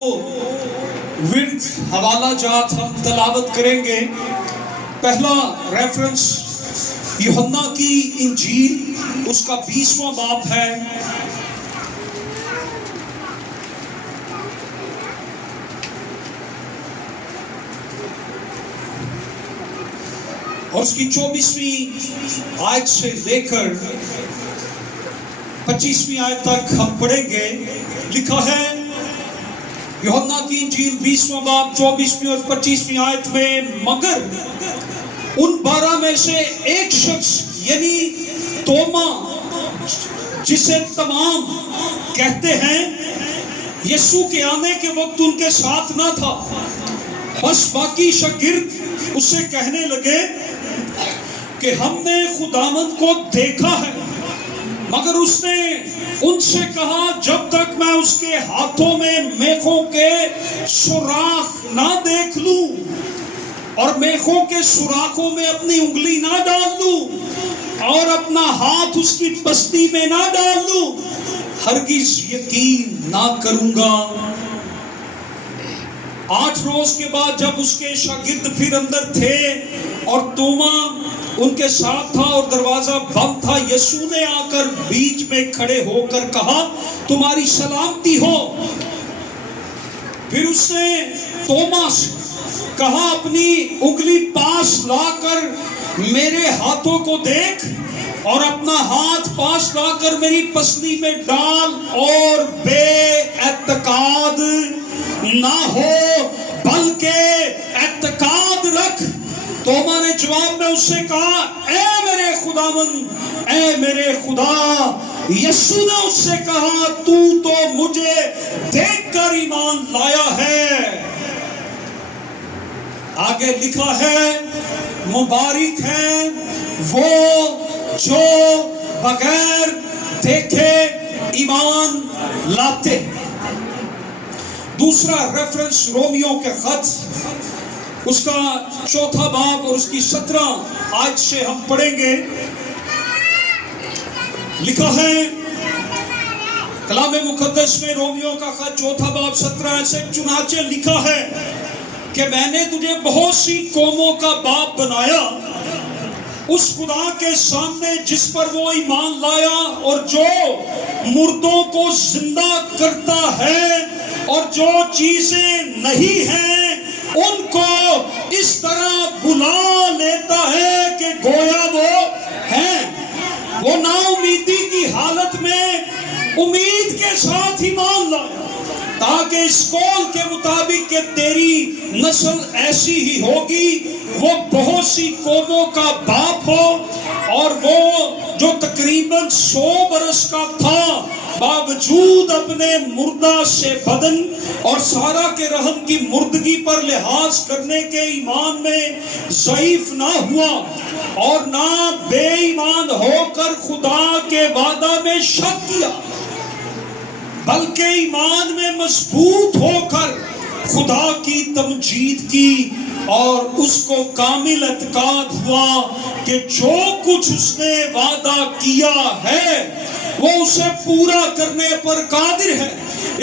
ورد حوالہ جات ہم تلاوت کریں گے۔ پہلا ریفرنس یوحنا کی انجیل اس کا 20واں باب ہے۔ اور اس کی 24ویں آیت سے لے کر 25ویں آیت تک ہم پڑھیں گے۔ لکھا ہے یوحنا کی انجیل 20واں باب 24ویں اور 25ویں آیت میں، مگر ان 12 میں سے ایک شخص یعنی توما، جسے تمام کہتے ہیں، یسوع کے آنے کے وقت ان کے ساتھ نہ تھا۔ بس باقی شاگرد اس سے کہنے لگے کہ ہم نے خداوند کو دیکھا ہے، مگر اس نے ان سے کہا جب تک میں اس کے ہاتھوں میں میخوں کے سوراخ نہ دیکھ لوں اور میخوں کے سوراخوں میں اپنی انگلی نہ ڈال لوں اور اپنا ہاتھ اس کی پستی میں نہ ڈال لوں، ہرگز یقین نہ کروں گا۔ 8 روز کے بعد جب اس کے شاگرد پھر اندر تھے اور توما ان کے ساتھ تھا اور دروازہ بند تھا، یسوع نے آ کر بیچ میں کھڑے ہو کر کہا، تمہاری سلامتی ہو۔ پھر اس نے توما سے کہا، اپنی انگلی پاس لا کر میرے ہاتھوں کو دیکھ اور اپنا ہاتھ پاس لا کر میری پسلی میں ڈال اور بے اعتقاد نہ ہو بلکہ اعتقاد رکھ۔ توما نے جواب میں اس سے کہا، اے میرے خداوند، اے میرے خدا۔ یسوع نے اس سے کہا، تو مجھے دیکھ کر ایمان لایا ہے۔ آگے لکھا ہے، مبارک ہیں وہ جو بغیر دیکھے ایمان لاتے۔ دوسرا ریفرنس رومیوں کے خط اس کا 4 باب اور اس کی 17 آیت سے ہم پڑھیں گے۔ لکھا ہے کلام مقدس میں، رومیوں کا خط 4 باب 17 آیت سے، چنانچہ لکھا ہے کہ میں نے تجھے بہت سی قوموں کا باپ بنایا، اس خدا کے سامنے جس پر وہ ایمان لایا اور جو مردوں کو زندہ کرتا ہے اور جو چیزیں نہیں ہیں ان کو اس طرح بلا لیتا ہے کہ گویا وہ ہیں۔ وہ نا امیدی کی حالت میں امید کے ساتھ ایمان لایا، تاکہ اس قول کے مطابق کہ تیری نسل ایسی ہی ہوگی وہ بہت سی قوموں کا باپ ہو۔ اور وہ جو تقریباً 100 برس کا تھا، باوجود اپنے مردہ سے بدن اور سارا کے رحم کی مردگی پر لحاظ کرنے کے ایمان میں ضعیف نہ ہوا اور نہ بے ایمان ہو کر خدا کے وعدہ میں شک کیا، بلکہ ایمان میں مضبوط ہو کر خدا کی تمجید کی اور اس کو کامل اعتقاد ہوا کہ جو کچھ اس نے وعدہ کیا ہے وہ اسے پورا کرنے پر قادر ہے۔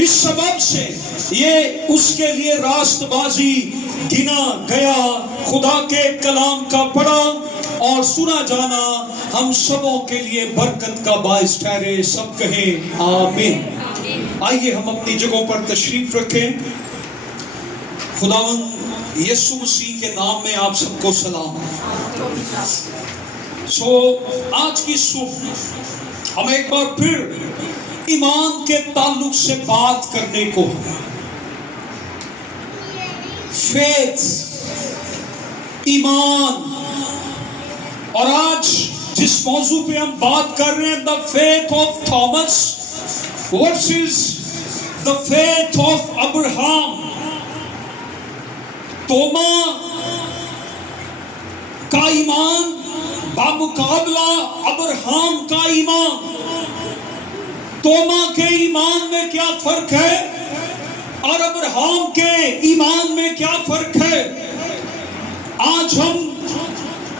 اس سبب سے یہ اس کے لیے راست بازی گنا گیا۔ خدا کے کلام کا پڑھا اور سنا جانا ہم سبوں کے لیے برکت کا باعث ٹھہرے۔ سب کہیں آمین۔ آئیے ہم اپنی جگہوں پر تشریف رکھیں۔ خداوند یسوع مسیح کے نام میں آپ سب کو سلام۔ آج کی صبح ہم ایک بار پھر ایمان کے تعلق سے بات کرنے کو، فیتھ، ایمان، اور آج جس موضوع پہ ہم بات کر رہے ہیں، the faith of Thomas versus the faith of Abraham۔ توما کا ایمان بمقابلہ ابراہیم کا ایمان۔ توما کے ایمان میں کیا فرق ہے اور ابراہیم کے ایمان میں کیا فرق ہے؟ آج ہم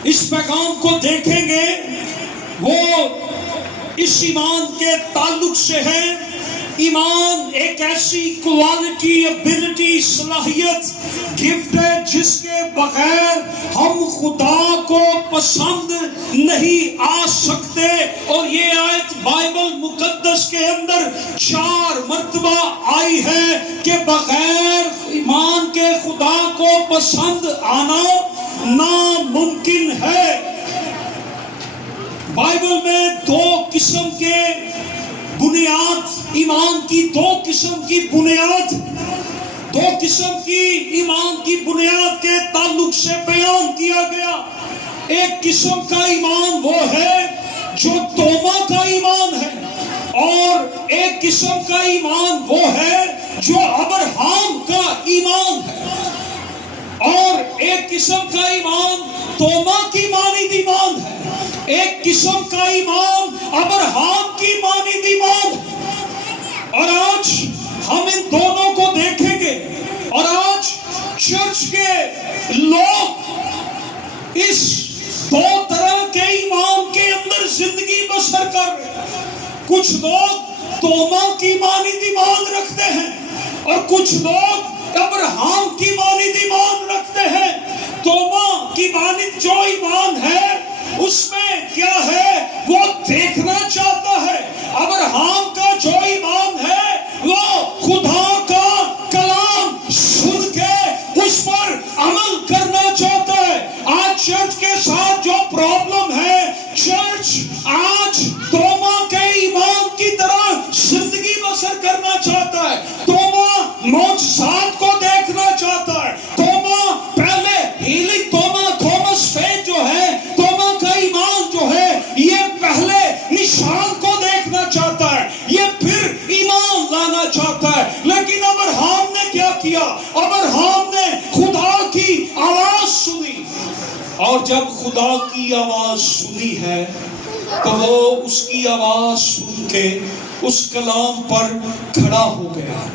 اس پیغام کو دیکھیں گے۔ وہ اس ایمان کے تعلق سے ہے ایمان ایک ایسی کوالٹی، ایبلٹی، صلاحیت، گفٹ ہے جس کے بغیر ہم خدا کو پسند نہیں آ سکتے. اور یہ آیت بائبل مقدس کے اندر 4 مرتبہ آئی ہے کہ بغیر ایمان کے خدا کو پسند آنا ناممکن ہے. بائبل میں 2 قسم کے بنیاد، ایمان کی 2 قسم کی بنیاد، 2 قسم کی ایمان کی بنیاد کے تعلق سے بیان کیا گیا. ایک قسم کا ایمان وہ ہے جو توما کا ایمان ہے، اور ایک قسم کا ایمان وہ ہے جو ابراہیم کا ایمان ہے، اور ایک قسم کا ایمان توما کی مانند ایمان ہے، ایک قسم کا ایمان ابراہیم کی مانند ایمان ہے. اور آج ہم ان دونوں کو دیکھیں گے، اور آج چرچ کے لوگ اس 2 طرح کے ایمان کے اندر زندگی بسر کر رہے ہیں. کچھ لوگ توما کی مانند ایمان رکھتے ہیں، اور کچھ لوگ ابراہیم کی مانند ایمان رکھتے ہیں. توما کی مانند جو ایمان ہے اس میں کیا ہے، وہ دیکھنا چاہتا ہے. ابراہیم کا جو ایمان ہے وہ خدا کا کلام سن کے اس پر عمل کرنا چاہتا ہے. آج چرچ کے ساتھ جو پرابلم ہے، چرچ آج توما کے ایمان کی طرح زندگی بسر کرنا چاہتا ہے. توما معجزات کو دیکھنا چاہتا ہے. توما پہلے ہیلنگ، تھامس فیتھ جو ہے، توما کا ایمان جو ہے، یہ پہلے نشان کو دیکھنا چاہتا ہے، یہ پھر ایمان لانا چاہتا ہے. لیکن ابراہیم نے کیا کیا؟ ابراہیم نے خدا کی آواز سنی، اور جب خدا کی آواز سنی ہے تو وہ اس کی آواز سن کے اس کلام پر کھڑا ہو گیا.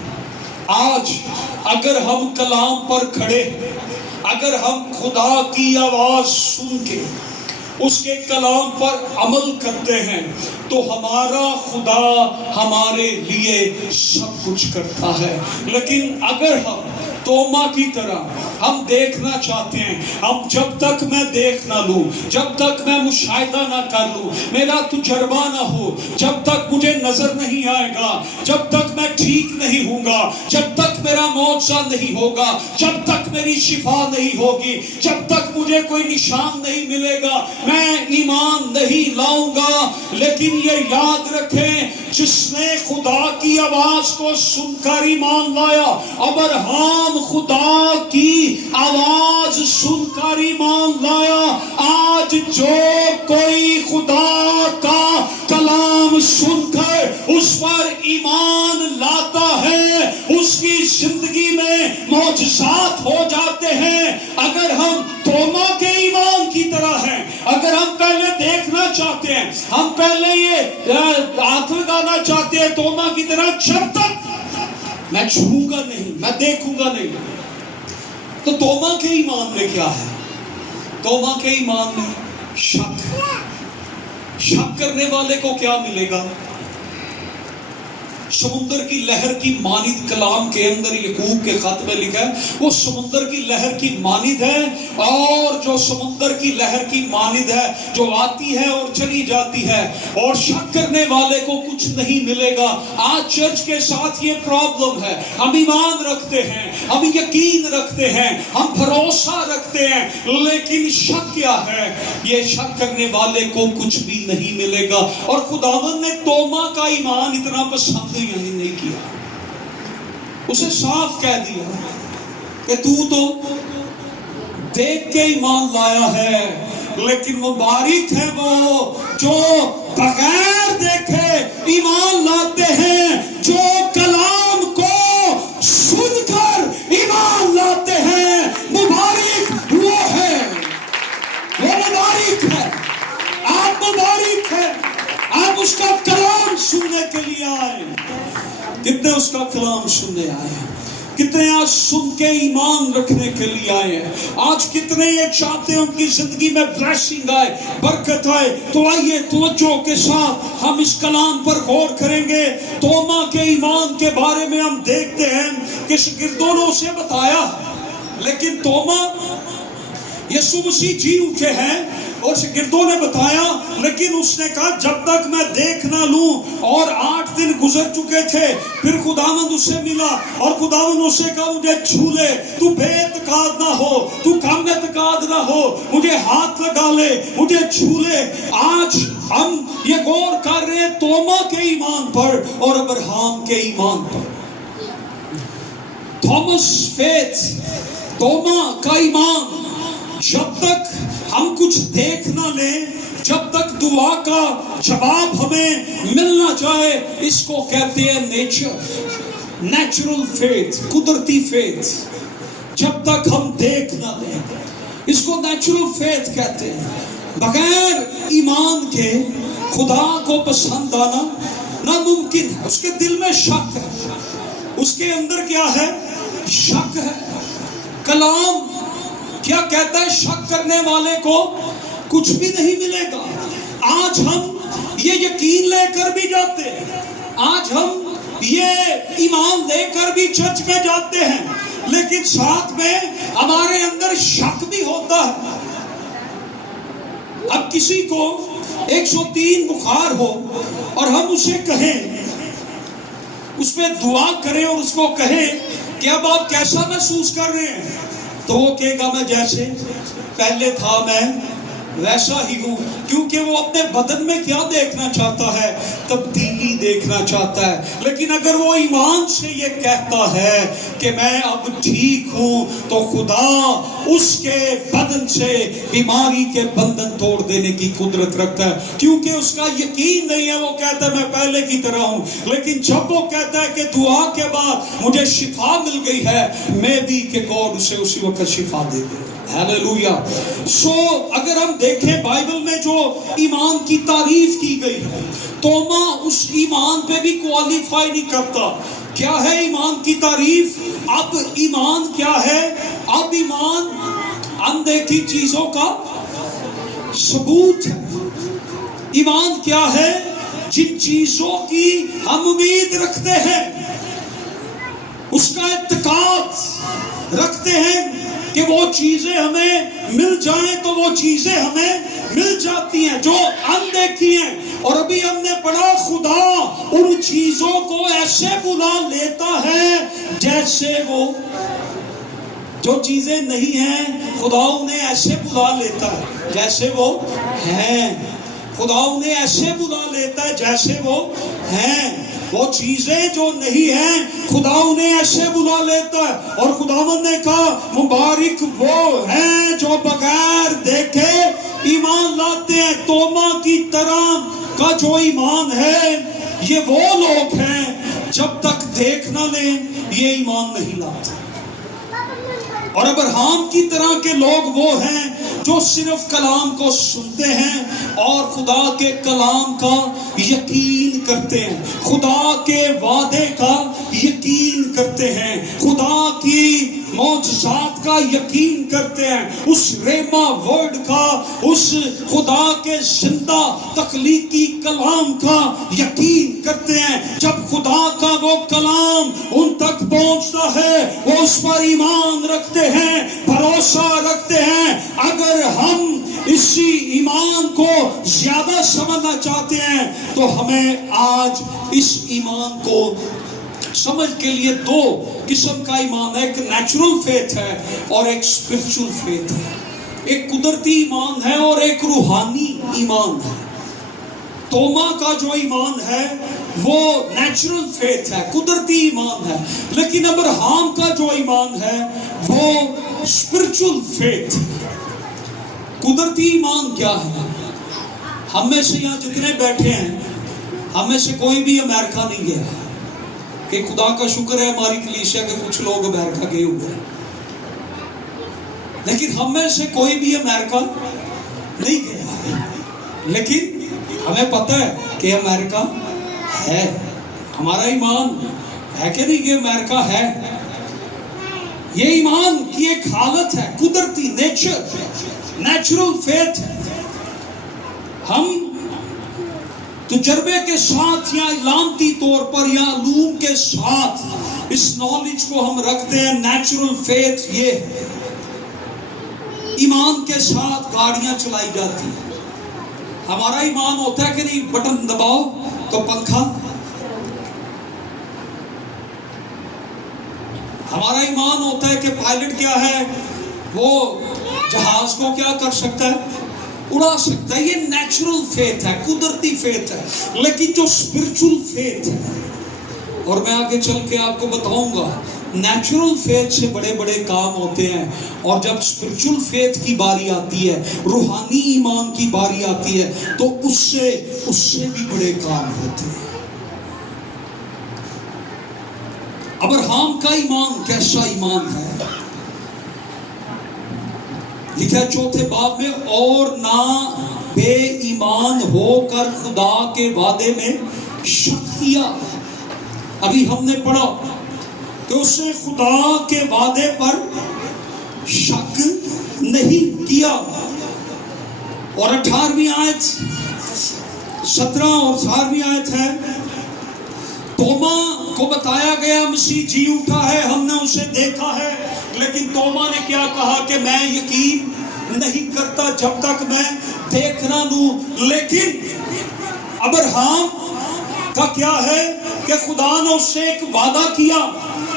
آج اگر ہم کلام پر کھڑے، اگر ہم خدا کی آواز سن کے اس کے کلام پر عمل کرتے ہیں تو ہمارا خدا ہمارے لیے سب کچھ کرتا ہے. لیکن اگر ہم توما کی طرح ہم دیکھنا چاہتے ہیں، ہم جب تک میں دیکھ نہ لوں، جب تک میں مشاہدہ نہ کر لوں، میرا تجربہ نہ ہو، جب تک مجھے نظر نہیں آئے گا، جب تک میں ٹھیک نہیں ہوں گا، جب تک میرا معجزہ نہیں ہوگا، جب تک میری شفا نہیں ہوگی، جب تک مجھے کوئی نشان نہیں ملے گا، میں ایمان نہیں لاؤں گا. لیکن یہ یاد رکھیں، جس نے خدا کی آواز کو سن کر ایمان لایا، ابراہیم خدا کی آواز سن کر ایمان لایا. آج جو کوئی خدا کا کلام سن کر اس پر ایمان لاتا ہے، اس کی زندگی میں معجزات ہو جاتے ہیں. اگر ہم توما کے ایمان کی طرح ہیں، اگر ہم پہلے دیکھنا چاہتے ہیں، ہم پہلے یہ ہاتھ لگانا چاہتے ہیں توما کی طرح، جب تک میں چھوؤں گا نہیں، میں دیکھوں گا نہیں. تو توما کے ایمان میں کیا ہے؟ توما کے ایمان میں شک. شک کرنے والے کو کیا ملے گا؟ سمندر کی لہر کی مانند کلام کے اندر یعقوب کے خط میں لکھا ہے، وہ سمندر کی لہر کی مانند ہے، اور جو سمندر کی لہر کی مانند ہے جو آتی ہے اور چلی جاتی ہے، اور شک کرنے والے کو کچھ نہیں ملے گا. آج چرچ کے ساتھ یہ پرابلم ہے. ہم ایمان رکھتے ہیں، ہم یقین رکھتے ہیں، ہم بھروسہ رکھتے ہیں، لیکن شک کیا ہے؟ یہ شک کرنے والے کو کچھ بھی نہیں ملے گا. اور خداوند نے توما کا ایمان اتنا پسند نہیں کیا، اسے صاف کہہ دیا کہ تو دیکھ کے ایمان لایا ہے، لیکن مبارک ہے وہ جو بغیر دیکھے ایمان لاتے ہیں، جو کلام کو سن کر ایمان لاتے ہیں. مبارک وہ ہے، وہ مبارک ہے. آپ مبارک ہے، آپ اس کا کلام سننے کے لیے آئے. کتنے اس کا کلام سننے آئے، کتنے آج سن کے ایمان رکھنے کے لیے آئے ہیں؟ آج کتنے یہ چاہتے ہیں ان کی زندگی میں بلیسنگ آئے، برکت آئے؟ تو آئیے توجہ کے ساتھ ہم اس کلام پر غور کریں گے۔ توما کے ایمان کے بارے میں ہم دیکھتے ہیں کہ شاگردوں نے اسے بتایا، لیکن توما یسوع مسیح جی اٹھے ہیں اور شاگردوں نے بتایا، لیکن اس نے کہا جب تک میں دیکھ نہ لوں، اور 8 دن گزر چکے تھے۔ پھر خداوند اس سے ملا اور خداوند اس سے کہا مجھے چھو لے، تو بے اعتقاد نہ ہو، تو کم اعتقاد نہ ہو، مجھے ہاتھ لگا لے، مجھے چھو لے۔ آج ہم یہ غور کر رہے ہیں توما کے ایمان پر اور ابراہام کے ایمان پر۔ تھامس فیتھ، توما کا ایمان، جب تک ہم کچھ دیکھ نہ لیں، جب تک دعا کا جواب ہمیں مل نہ جائے، اس کو کہتے ہیں نیچرل فیتھ، قدرتی فیتھ۔ جب تک ہم دیکھ نہ لیں، اس کو نیچرل فیتھ کہتے ہیں۔ بغیر ایمان کے خدا کو پسند آنا ناممکن ہے۔ اس کے دل میں شک ہے، اس کے اندر کیا ہے؟ شک ہے۔ کلام کیا کہتا ہے؟ شک کرنے والے کو کچھ بھی نہیں ملے گا۔ آج ہم یہ یقین لے کر بھی جاتے ہیں، آج ہم یہ ایمان لے کر بھی چرچ میں جاتے ہیں، لیکن ساتھ میں ہمارے اندر شک بھی ہوتا ہے۔ اب کسی کو 103 بخار ہو اور ہم اسے کہیں، اس پہ دعا کریں اور اس کو کہیں کہ اب آپ کیسا محسوس کر رہے ہیں، تو وہ کہے گا میں جیسے پہلے تھا میں ویسا ہی ہوں، کیونکہ وہ اپنے بدن میں کیا دیکھنا چاہتا ہے؟ تبدیلی دیکھنا چاہتا ہے۔ لیکن اگر وہ ایمان سے یہ کہتا ہے کہ میں اب ٹھیک ہوں، تو خدا اس کے بدن سے بیماری کے بندھن توڑ دینے کی قدرت رکھتا ہے، کیونکہ اس کا یقین نہیں ہے۔ وہ کہتا ہے میں پہلے کی طرح ہوں، لیکن جب وہ کہتا ہے کہ دعا کے بعد مجھے شفا مل گئی ہے، میں بھی کہ گاڈ اسے اسی وقت شفا دے دے۔ ہیلیلویا۔ سو اگر ہم دیکھیں بائبل میں جو ایمان کی تعریف کی گئی ہے، توما اس ایمان پہ بھی کوالیفائی نہیں کرتا۔ کیا ہے ایمان کی تعریف؟ اب ایمان کیا ہے؟ اب ایمان اندیکھی چیزوں کا ثبوت ہے۔ ایمان کیا ہے؟ جن چیزوں کی ہم امید رکھتے ہیں، اس کا اعتقاد رکھتے ہیں کہ وہ چیزیں ہمیں مل جائیں، تو وہ چیزیں ہمیں مل جاتی ہیں جو اندیکھی ہیں۔ اور ابھی ہم نے پڑھا خدا ان چیزوں کو ایسے بلا لیتا ہے جیسے وہ، جو چیزیں نہیں ہیں خدا انہیں ایسے بلا لیتا ہے جیسے وہ ہیں۔ خدا انہیں ایسے بلا لیتا ہے جیسے وہ ہیں۔ وہ چیزیں جو نہیں ہیں خدا انہیں ایسے بلا لیتا ہے۔ اور خداوند نے کہا مبارک وہ ہیں جو بغیر دیکھے ایمان لاتے ہیں۔ توما کی طرح کا جو ایمان ہے، یہ وہ لوگ ہیں جب تک دیکھ نہ لیں یہ ایمان نہیں لاتے۔ اور ابراہام کی طرح کے لوگ وہ ہیں جو صرف کلام کو سنتے ہیں اور خدا کے کلام کا یقین کرتے ہیں، خدا کے وعدے کا یقین کرتے ہیں، خدا کی معجزات کا یقین کرتے ہیں، اس ریما ورڈ کا، اس خدا کے زندہ تخلیقی کلام کا یقین کرتے ہیں۔ جب خدا کا وہ کلام ان تک پہنچتا ہے وہ اس پر ایمان رکھتے ہیں، بھروسہ رکھتے ہیں۔ اگر ہم اسی ایمان کو زیادہ سمجھنا چاہتے ہیں تو ہمیں آج اس ایمان کو سمجھ کے لیے دو قسم کا ایمان ہے، ایک نیچرل فیتھ ہے اور ایک اسپرچل فیتھ ہے۔ ایک قدرتی ایمان ہے اور ایک روحانی ایمان ہے۔ توما کا جو ایمان ہے وہ نیچرل فیتھ ہے، قدرتی ایمان ہے، لیکن ابراہام کا جو ایمان ہے وہ اسپرچل فیتھ ہے۔ قدرتی ایمان کیا ہے؟ ہم میں سے یہاں جتنے بیٹھے ہیں، ہم میں سے کوئی بھی امریکہ نہیں گیا ہے، کہ خدا کا شکر ہے ہماری کلیسیا کے کچھ لوگ امریکہ گئے ہوئے ہیں، لیکن ہم میں سے کوئی بھی امریکہ نہیں گیا، لیکن ہمیں پتہ ہے کہ امریکہ ہے۔ ہمارا ایمان ہے کہ نہیں کہ امریکہ ہے؟ یہ ایمان کی ایک حالت ہے، قدرتی نیچرل فیتھ ہے. ہم تجربے کے ساتھ یا علامتی طور پر یا علوم کے ساتھ اس نالج کو ہم رکھتے ہیں. نیچرل فیتھ یہ ہے. ایمان کے ساتھ گاڑیاں چلائی جاتی ہیں. ہمارا ایمان ہوتا ہے کہ نہیں، بٹن دباؤ تو پنکھا. ہمارا ایمان ہوتا ہے کہ پائلٹ کیا ہے، وہ جہاز کو کیا کر سکتا ہے، اڑا سکتا ہے. یہ نیچرل فیتھ ہے، قدرتی فیتھ ہے. لیکن جو اسپرچل فیتھ ہے، اور میں آگے چل کے آپ کو بتاؤں گا، نیچرل فیتھ سے بڑے بڑے کام ہوتے ہیں. اور جب اسپرچل فیتھ کی باری آتی ہے، روحانی ایمان کی باری آتی ہے، تو اس سے بھی بڑے کام ہوتے ہیں. ابراہیم کا ایمان کیسا ایمان ہے؟ لکھا چوتھے باب میں، اور نہ بے ایمان ہو کر خدا کے وعدے میں شک کیا. ابھی ہم نے پڑھا کہ اس نے خدا کے وعدے پر شک نہیں کیا. اور 18ویں آیت 17 اور 18ویں آیت ہے، توما کو بتایا گیا مسیح جی اٹھا ہے، ہم نے اسے دیکھا ہے. لیکن توما نے کیا کہا کہ میں یقین نہیں کرتا جب تک میں دیکھ نہ لوں. لیکن ابراہیم کا کیا ہے کہ خدا نے اس سے ایک وعدہ کیا،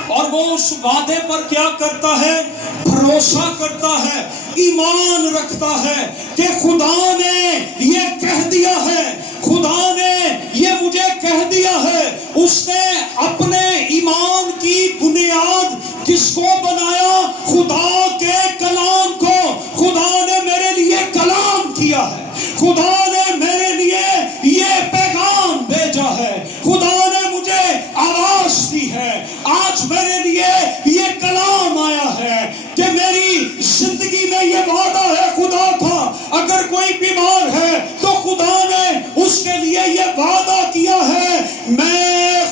اور وہ اس وعدے پر کیا کرتا ہے، بھروسہ کرتا ہے، ایمان رکھتا ہے کہ خدا نے یہ کہہ دیا ہے، خدا نے یہ مجھے کہہ دیا ہے. اس نے اپنے ایمان کی بنیاد کس کو بنایا؟ خدا کے کلام کو. خدا نے میرے لیے کلام کیا ہے، خدا نے میرے لیے یہ پیغام بھیجا ہے، خدا نے مجھے آواز دی ہے. آج میرے لیے یہ کلام آیا ہے کہ میری زندگی میں یہ وعدہ ہے خدا کا، اگر کوئی بیمار ہے تو خدا نے اس کے لیے یہ وعدہ کیا ہے، میں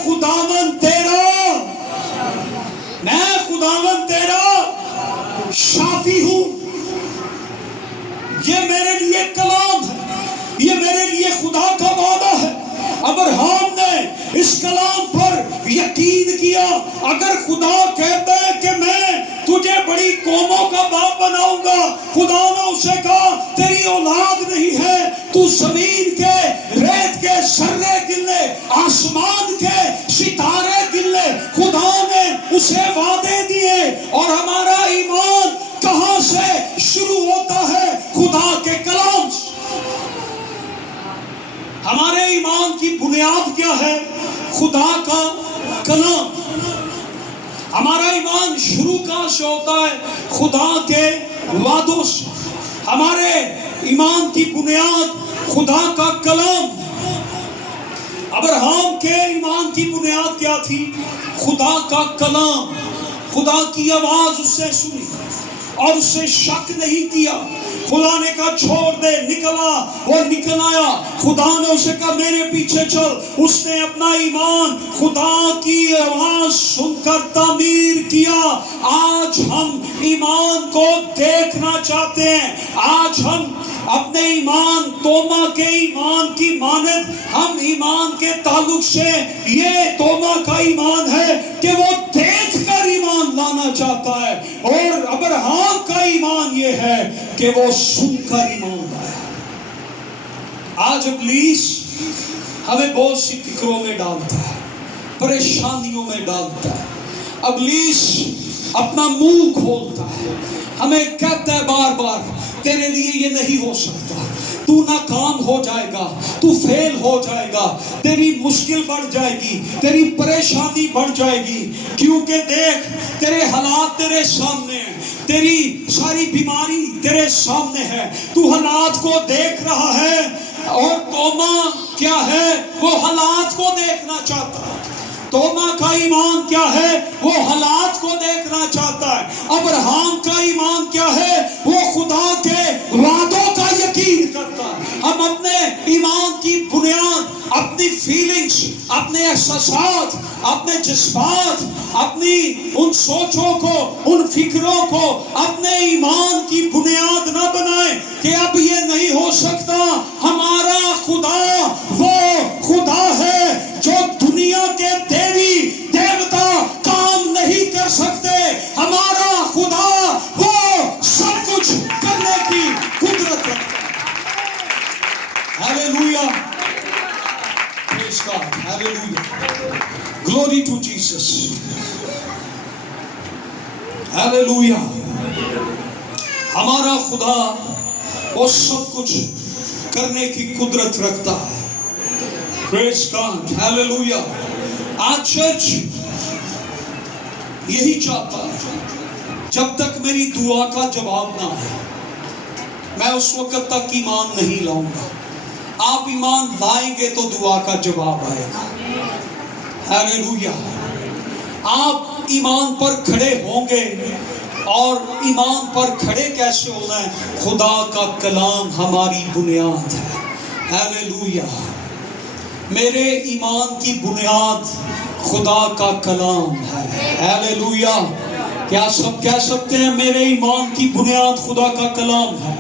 خداوند تیرا شافی ہوں. یہ میرے لیے کلام ہے، یہ میرے لیے خدا کا وعدہ ہے. ابراہیم نے اس کلام پر یقین کیا. اگر خدا کہتا ہے کہ میں تجھے بڑی قوموں کا باپ بناؤں گا، خدا نے اسے کہا تیری اولاد نہیں ہے، تو زمین کے ریت کے ذرے گن لے، آسمان کے ستارے گن لے. خدا نے اسے وعدے دیے. اور ہمارا ایمان کہاں سے شروع ہوتا ہے؟ خدا کے کلام سے. ہمارے ایمان کی بنیاد کیا ہے؟ خدا کا کلام. ہمارا ایمان شروع کہاں سے ہوتا ہے؟ خدا کے وعدوں سے. ہمارے ایمان کی بنیاد خدا کا کلام. ابراہیم کے ایمان کی بنیاد کیا تھی؟ خدا کا کلام. خدا کی آواز اس سے سنی اور اس سے شک نہیں کیا. خدا نے کہا چھوڑ دے، نکلا، وہ نکل آیا. خدا نے اسے کہا میرے پیچھے چل. اس نے اپنا ایمان خدا کی آواز سن کر تعمیر کیا. آج ہم ایمان کو دیکھنا چاہتے ہیں. آج ہم اپنے ایمان، توما کے ایمان کی مانند، ہم ایمان کے تعلق سے، یہ توما کا ایمان ہے کہ وہ دیکھ کر ایمان لانا چاہتا ہے. اور ابراہیم کا ایمان یہ ہے کہ وہ سن کر ایمان لایا. آج ابلیس ہمیں بہت سی فکروں میں ڈالتا ہے، پریشانیوں میں ڈالتا ہے. ابلیس اپنا منہ کھولتا ہے، ہمیں کہتا ہے بار بار تیرے لیے یہ نہیں ہو سکتا، تو ناکام ہو جائے گا، تو فیل ہو جائے گا، تیری مشکل بڑھ جائے گی، تیری پریشانی بڑھ جائے گی. کیونکہ دیکھ تیرے حالات تیرے سامنے ہیں، تیری ساری بیماری تیرے سامنے ہے، تو حالات کو دیکھ رہا ہے. اور توما کیا ہے؟ وہ حالات کو دیکھنا چاہتا ہے. توما کا ایمان کیا ہے؟ وہ حالات کو دیکھنا چاہتا ہے. ابراہیم کا ایمان کیا ہے؟ وہ خدا کے وعدوں کا یقین کرتا ہے. ہم اپنے ایمان کی بنیاد اپنی فیلنگز، اپنے اپنے احساسات، اپنے جذبات، اپنی ان سوچوں کو، ان فکروں کو اپنے ایمان کی بنیاد نہ بنائیں کہ اب یہ نہیں ہو سکتا. ہمارا خدا وہ خدا ہے جو دنیا کے دیوی دیوتا کام نہیں کر سکتے. ہمارا خدا وہ سب کچھ کرنے کی قدرت رکھتا ہے. Hallelujah. Praise God. Hallelujah. Glory to Jesus. Hallelujah. ہمارا خدا وہ سب کچھ کرنے کی قدرت رکھتا ہے. Praise God. Hallelujah. آج چرچ یہی چاہتا ہے جب تک میری دعا کا جواب نہ آئے میں اس وقت تک ایمان نہیں لاؤں گا. آپ ایمان لائیں گے تو دعا کا جواب آئے گا. ہیلیلویا. آپ ایمان پر کھڑے ہوں گے. اور ایمان پر کھڑے کیسے ہونا ہے؟ خدا کا کلام ہماری بنیاد ہے. ہیلیلویا. میرے ایمان کی بنیاد خدا کا کلام ہے. ہیلیلویا. کیا سب کہہ سکتے ہیں میرے ایمان کی بنیاد خدا کا کلام ہے؟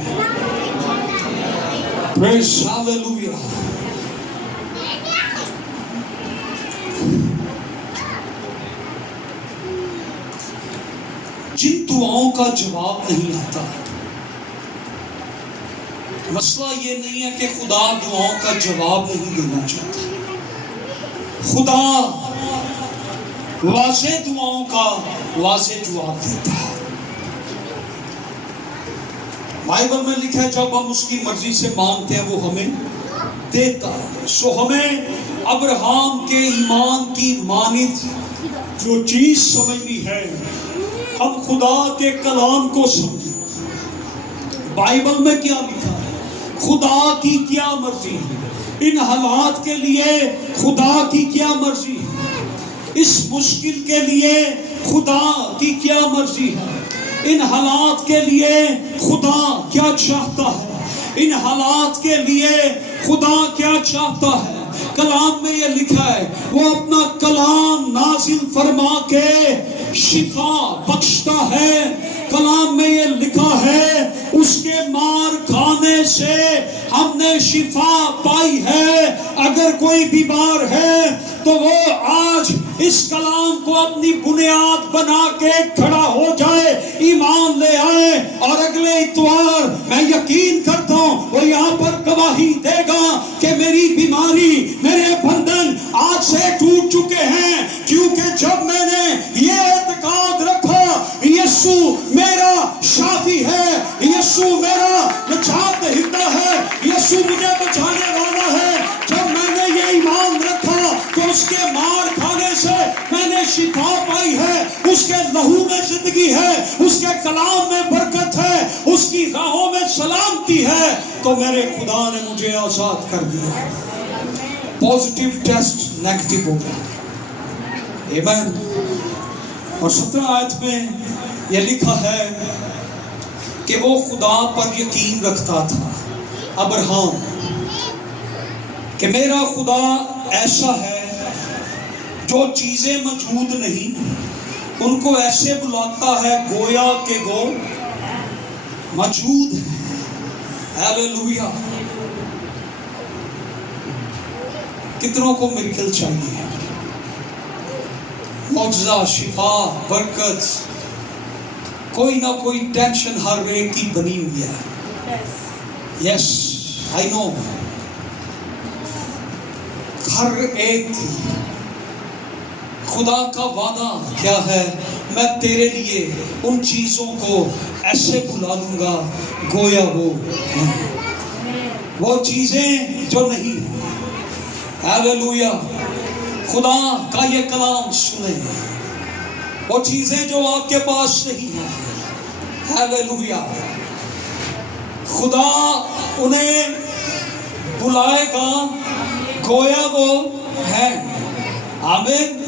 Praise Hallelujah. جن دعاؤں کا جواب نہیں آتا، مسئلہ یہ نہیں ہے کہ خدا دعاؤں کا جواب نہیں دینا چاہتا. خدا واضح دعاؤں کا واضح جواب دیتا ہے. بائبل میں لکھا ہے جب ہم اس کی مرضی سے مانگتے ہیں وہ ہمیں دیتا ہے. سو ہمیں ابراہیم کے ایمان کی مانند جو چیز سمجھنی ہے، ہم خدا کے کلام کو سمجھیں. بائبل میں کیا لکھا ہے، خدا کی کیا مرضی ہے، ان حالات کے لیے خدا کی کیا مرضی ہے، اس مشکل کے لیے خدا کی کیا مرضی ہے، ان حالات کے لیے خدا کیا چاہتا ہے، ان حالات کے لیے خدا کیا چاہتا ہے. کلام میں یہ لکھا ہے وہ اپنا کلام نازل فرما کے شفا بخشتا ہے. کلام میں یہ لکھا ہے اس کے مار کھانے سے ہم نے شفا پائی ہے. اگر کوئی بیمار ہے تو وہ آج اس کلام کو اپنی بنیاد بنا کے کھڑا ہو جائے، ایمان لے آئے، اور اگلے اتوار میں یقین کرتا ہوں وہ یہاں پر گواہی دے گا کہ میری بیماری، میرے بندھن آج سے ٹوٹ چکے ہیں، کیونکہ جب میں نے یہ اعتقاد رکھا یسوع میرا شافی ہے، یسوع میرا نجات دہندہ ہے، یسوع مجھے بچانے والا ہے. جب میں نے یہ ایمان رکھا کہ اس کے مار کھانے سے میں نے شفا پائی ہے، اس کے لہو میں زندگی ہے، اس کے کلام میں برکت ہے، اس کی راہوں میں سلامتی ہے، تو میرے خدا نے مجھے آزاد کر دیا. پازیٹیو ٹیسٹ نیگیٹو ہو گیا. آمین. اور 17 آیت میں یہ لکھا ہے کہ وہ خدا پر یقین رکھتا تھا ابراہیم کہ میرا خدا ایسا ہے جو چیزیں موجود نہیں ان کو ایسے بلاتا ہے گویا کہ وہ موجود ہے. ہیلیلویا. کتنوں کو میریکل چاہیے؟ معجزہ، شفا، برکت. کوئی نہ کوئی ٹینشن ہر ایک کی بنی ہوئی ہے. یس آئی نو، ہر ایک کی. خدا کا وعدہ کیا ہے؟ میں تیرے لیے ان چیزوں کو ایسے بلا لوں گا گویا وہ ہیں، وہ چیزیں جو نہیں ہیں. ہیلیلویا. خدا کا یہ کلام سنیں، وہ چیزیں جو آپ کے پاس نہیں ہیں. ہیلیلویا. خدا انہیں بلائے گا گویا وہ ہے. آمین.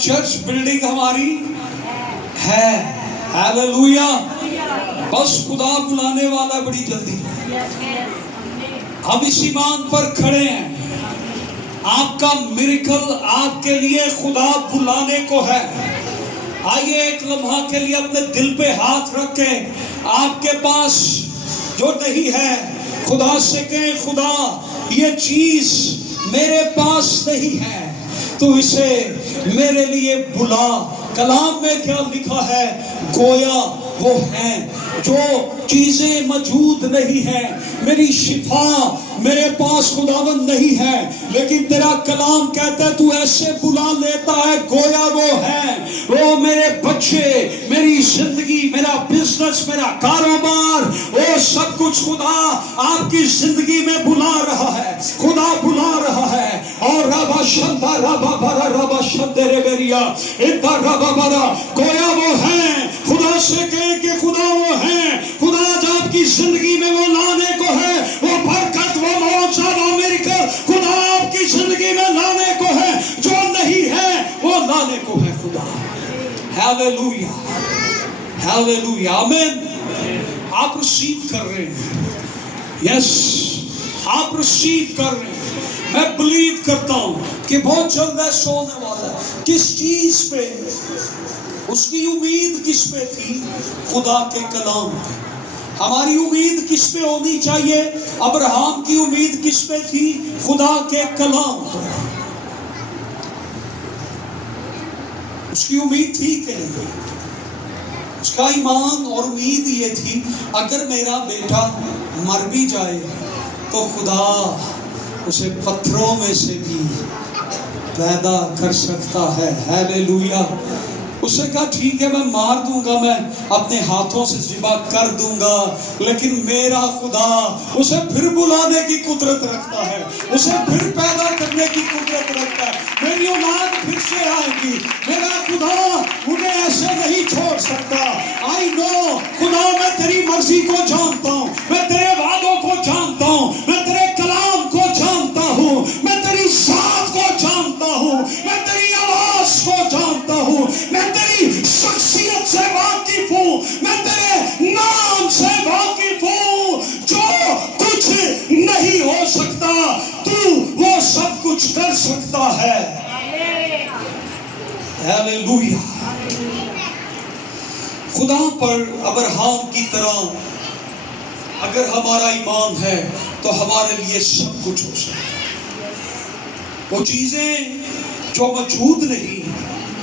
چرچ بلڈنگ ہماری ہے. ہیلیلویا. بس خدا بلانے والا بڑی جلدی. ہم اس ایمان پر کھڑے ہیں. آپ کا میریکل آپ کے لیے خدا بلانے کو ہے. آئیے ایک لمحہ کے لیے اپنے دل پہ ہاتھ رکھیں. آپ کے پاس جو نہیں ہے خدا سے کہیں خدا یہ چیز میرے پاس نہیں ہے تو اسے میرے لیے بلا. کلام میں کیا لکھا ہے؟ گویا وہ ہیں جو چیزیں موجود نہیں ہیں. میری شفا میرے پاس خداوند نہیں ہے لیکن تیرا کلام کہتا ہے تو ایسے بلا لیتا ہے گویا وہ ہے. وہ میرے بچے، میری زندگی، میرا بزنس، میرا کاروبار، وہ سب کچھ خدا آپ کی زندگی میں بلا رہا ہے. خدا بلا رہا ہے. اور ربا شندا ربا برا ربا شندے رے بیریا اتا ربا برا گویا وہ ہیں. خدا سے کہیں کہ خدا وہ ہیں. خدا آج آپ کی زندگی میں وہ لانے کو ہے. وہ برکت، وہ معجزہ، وہ میریکل خدا آپ کی زندگی میں لانے کو ہے. جو نہیں ہے وہ لانے کو ہے خدا. ہیلیلویا، ہیلیلویا، آمین. آپ ریسیو کر رہے ہیں؟ یس، آپ ریسیو کر رہے ہیں. میں بلیو کرتا ہوں کہ بہت جلد ایسا ہونے والا ہے. کس چیز پہ اس کی امید کس پہ تھی؟ خدا کے کلام پہ. ہماری امید کس پہ ہونی چاہیے؟ ابراہیم کی امید کس پہ تھی؟ خدا کے کلام پہ. اس کی امید تھی کہ نہیں؟ اس کا ایمان اور امید یہ تھی اگر میرا بیٹا مر بھی جائے تو خدا اسے پتھروں میں سے بھی پیدا کر سکتا ہے. ہیلیلویا. اس نے کہا ٹھیک ہے میں مار دوں گا، میں اپنے ہاتھوں سے ذبح کر دوں گا لیکن میرا خدا اسے پھر بلانے کی قدرت رکھتا ہے، اسے پھر پیدا کرنے کی قدرت رکھتا ہے. میری اولاد پھر سے آئے گی. میرا خدا مجھے ایسے نہیں چھوڑ سکتا. آئی نو خدا میں تیری مرضی کو جانتا ہوں، میں تیرے وعدوں کو جانتا ہوں، میں تیرے کلام کو جانتا ہوں، میں تیری ذات کو جانتا ہوں، میں تیری آواز کو جانتا ہوں، میں تیری شخصیت سے واقف ہوں، میں تیرے نام سے واقف ہوں. جو کچھ نہیں ہو سکتا تو وہ سب کچھ کر سکتا ہے. ہیلیلویا. خدا پر ابراہیم کی طرح اگر ہمارا ایمان ہے تو ہمارے لیے سب کچھ ہو سکتا ہے. وہ چیزیں جو موجود نہیں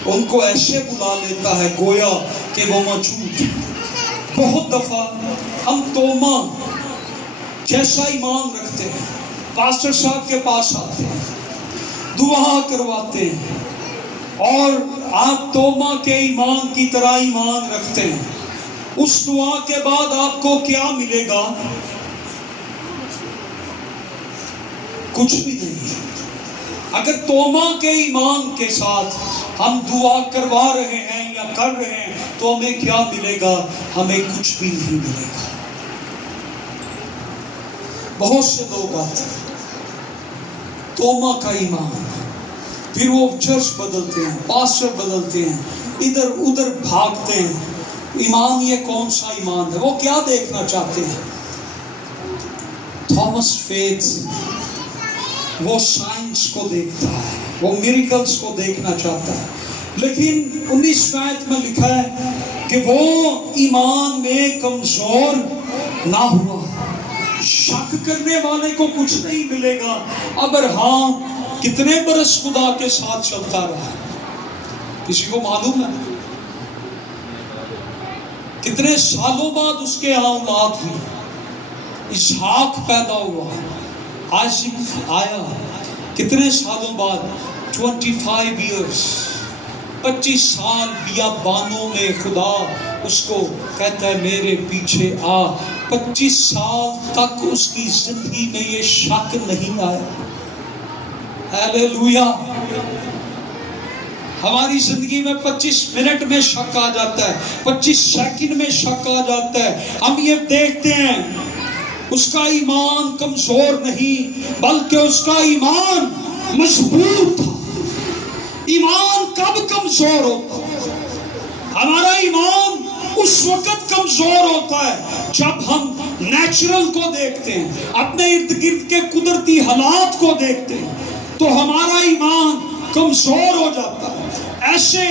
ان کو ایسے بلا لیتا ہے گویا کہ وہ موجود. بہت دفعہ ہم توما جیسا ایمان رکھتے ہیں، پاسٹر صاحب کے پاس آتے ہیں، دعا کرواتے ہیں اور آپ توما کے ایمان کی طرح ایمان رکھتے ہیں. اس دعا کے بعد آپ کو کیا ملے گا؟ کچھ بھی نہیں. اگر توما کے ایمان کے ساتھ ہم دعا کروا رہے ہیں یا کر رہے ہیں تو ہمیں کیا ملے گا؟ ہمیں کچھ بھی نہیں ملے گا. بہت سے لوگ آتے ہیں توما کا ایمان، پھر وہ چرچ بدلتے ہیں، پاسٹر بدلتے ہیں، ادھر ادھر بھاگتے ہیں. ایمان یہ کون سا ایمان ہے؟ وہ کیا دیکھنا چاہتے ہیں؟ تھامس فیتھ وہ سائنس کو دیکھتا ہے، وہ میریکلز کو دیکھنا چاہتا ہے. لیکن 19 میں لکھا ہے کہ وہ ایمان میں کمزور نہ ہوا. شک کرنے والے کو کچھ نہیں ملے گا. ابراہیم کتنے برس خدا کے ساتھ چلتا رہا؟ کسی کو معلوم ہے؟ کتنے سالوں بعد اس کے یہاں اولاد ہوئی؟ اسحاق پیدا ہوا، آئزک آیا. کتنے سالوں بعد؟ 25 ایئرس، 25 سال بیابانوں میں خدا اس کو کہتا ہے میرے پیچھے آ. 25 سال تک اس کی زندگی میں یہ شک نہیں آیا. ہیلیلویا. ہماری زندگی میں 25 منٹ میں شک آ جاتا ہے، 25 سیکنڈ میں شک آ جاتا ہے. ہم یہ دیکھتے ہیں اس کا ایمان کمزور نہیں بلکہ اس کا ایمان مضبوط تھا. ایمان کب کمزور ہوتا ہے؟ ہمارا ایمان اس وقت کمزور ہوتا ہے جب ہم نیچرل کو دیکھتے ہیں، اپنے ارد گرد کے قدرتی حالات کو دیکھتے ہیں. تو ہمارا ایمان کمزور ہو جاتا ہے۔ ایسے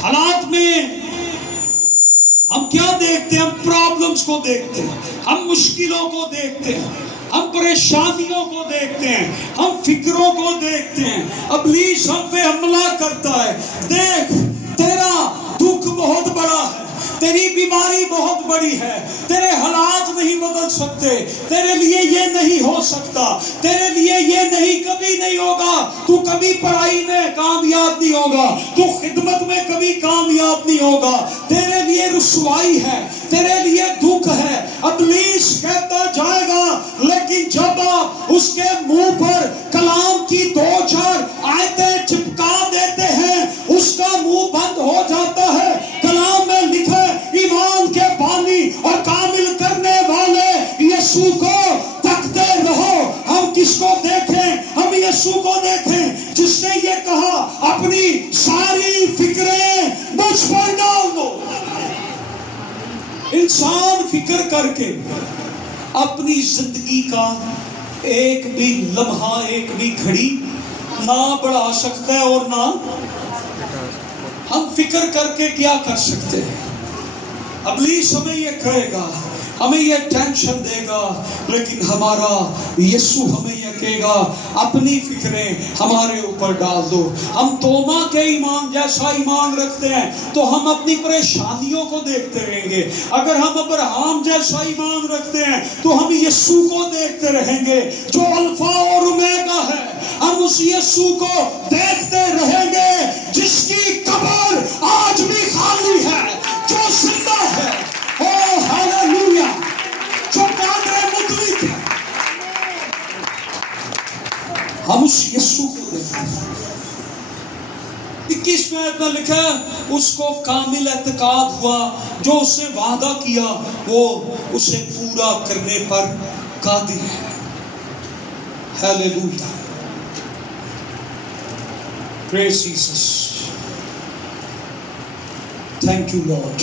حالات میں ہم کیا دیکھتے ہیں؟ ہم پرابلمز کو دیکھتے ہیں، ہم مشکلوں کو دیکھتے ہیں، ہم پریشانیوں کو دیکھتے ہیں، ہم فکروں کو دیکھتے ہیں۔ ابلیس ہم پہ حملہ کرتا ہے، دیکھ تیرا دکھ بہت بڑا ہے، تیری بیماری بہت بڑی ہے، تیرے حالات نہیں بدل سکتے، تیرے لیے یہ نہیں ہو سکتا، تیرے لیے یہ نہیں، کبھی نہیں ہوگا، تو کبھی پڑھائی میں کامیاب نہیں ہوگا، تو خدمت میں کبھی کامیاب نہیں ہوگا، تیرے لیے رسوائی ہے، تیرے لیے دکھ ہے۔ ابلیس کہتا جائے گا، لیکن جب آپ اس کے منہ پر کلام کی 2-4 آیتیں چپکا دیتے ہیں، اس کا منہ بند ہو جاتا ہے۔ کلام میں لکھا ایمان کے بانی اور کامل کرنے والے یسوع کو تکتے رہو۔ ہم کس کو دیکھیں؟ ہم یسوع کو دیکھیں جس نے یہ کہا اپنی ساری فکریں مجھ پر ڈال دو۔ انسان فکر کر کے اپنی زندگی کا ایک بھی لمحہ، ایک بھی گھڑی نہ بڑھا سکتا ہے اور نہ ہم فکر کر کے کیا کر سکتے ہیں۔ ابلیس ہمیں یہ کہے گا، ہمیں یہ ٹینشن دے گا، لیکن ہمارا یسوع ہمیں یہ کہے گا اپنی فکریں ہمارے اوپر ڈال دو۔ ہم توما کے ایمان جیسا ایمان رکھتے ہیں تو ہم اپنی پریشانیوں کو دیکھتے رہیں گے۔ اگر ہم ابراہیم جیسا ایمان رکھتے ہیں تو ہم یسوع کو دیکھتے رہیں گے جو الفا اور اومیگا ہے۔ ہم اس یسوع کو دیکھتے رہیں گے جس کی قبر آج بھی خالی ہے، جو زندہ ہے۔ او ہاللویا، جو قادر مطلق ہے۔ ہم اس یسوع کو دیکھتے ہیں۔ 21ویں آیت میں لکھا ہے اس کو کامل اعتقاد ہوا، جو اس نے وعدہ کیا وہ اسے پورا کرنے پر قادر ہے۔ Hallelujah, praise Jesus, thank you Lord.